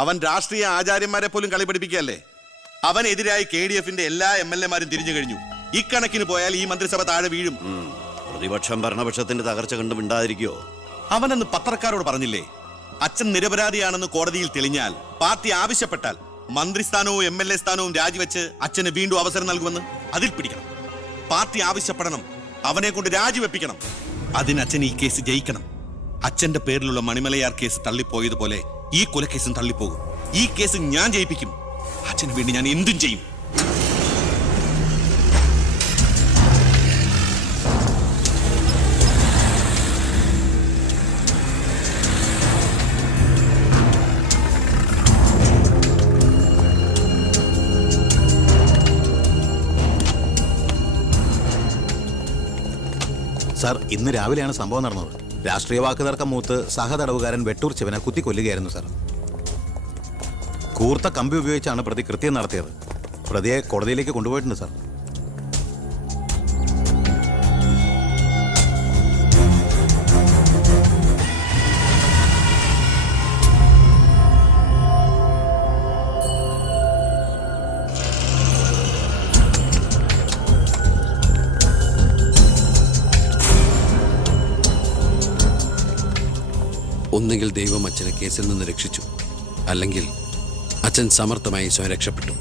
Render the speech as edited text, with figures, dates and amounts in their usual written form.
അവൻ രാഷ്ട്രീയ ആചാര്യന്മാരെ പോലും കളി പഠിപ്പിക്കുകയല്ലേ. അവനെതിരായി KDF-ന്റെ എല്ലാ MLA-മാരും തിരിഞ്ഞു കഴിഞ്ഞു. ഇക്കണക്കിന് പോയാൽ ഈ മന്ത്രിസഭ താഴെ വീഴും. പ്രതിപക്ഷം ഭരണപക്ഷത്തിന്റെ തകർച്ച കണ്ട് മിണ്ടാതിരിക്കോ? അവനെന്ന് പത്രക്കാരോട് പറഞ്ഞില്ലേ, അച്ഛൻ നിരപരാധിയാണെന്ന് കോടതിയിൽ തെളിഞ്ഞാൽ പാർട്ടി ആവശ്യപ്പെട്ടാൽ മന്ത്രിസ്ഥാനവും MLA സ്ഥാനവും രാജിവെച്ച് അച്ഛന് വീണ്ടും അവസരം നൽകുമെന്ന്. അതിൽ പിടിക്കണം. പാർട്ടി ആവശ്യപ്പെടണം, അവനെ കൊണ്ട് രാജിവെപ്പിക്കണം. അതിന് അച്ഛൻ ഈ കേസ് ജയിക്കണം. അച്ഛന്റെ പേരിലുള്ള മണിമലയാർ കേസ് തള്ളിപ്പോയതുപോലെ ഈ കൊലക്കേസും തള്ളിപ്പോകും. ഈ കേസ് ഞാൻ ജയിപ്പിക്കും. അച്ഛന് വേണ്ടി ഞാൻ എന്തും ചെയ്യും. സാർ, ഇന്ന് രാവിലെയാണ് സംഭവം നടന്നത്. രാഷ്ട്രീയ വാക്കുതർക്കം മൂത്ത് സഹതടവുകാരൻ വെട്ടൂർ ശിവനെ കുത്തിക്കൊല്ലുകയായിരുന്നു സാർ. കൂർത്ത കമ്പി ഉപയോഗിച്ചാണ് പ്രതി കൃത്യം നടത്തിയത്. പ്രതിയെ കോടതിയിലേക്ക് കൊണ്ടുപോയിട്ടുണ്ട് സാർ. ഒന്നുകിൽ ദൈവം അച്ഛനെ കേസിൽ നിന്ന് രക്ഷിച്ചു, അല്ലെങ്കിൽ അച്ഛൻ സമർത്ഥമായി സ്വയം രക്ഷപ്പെട്ടു.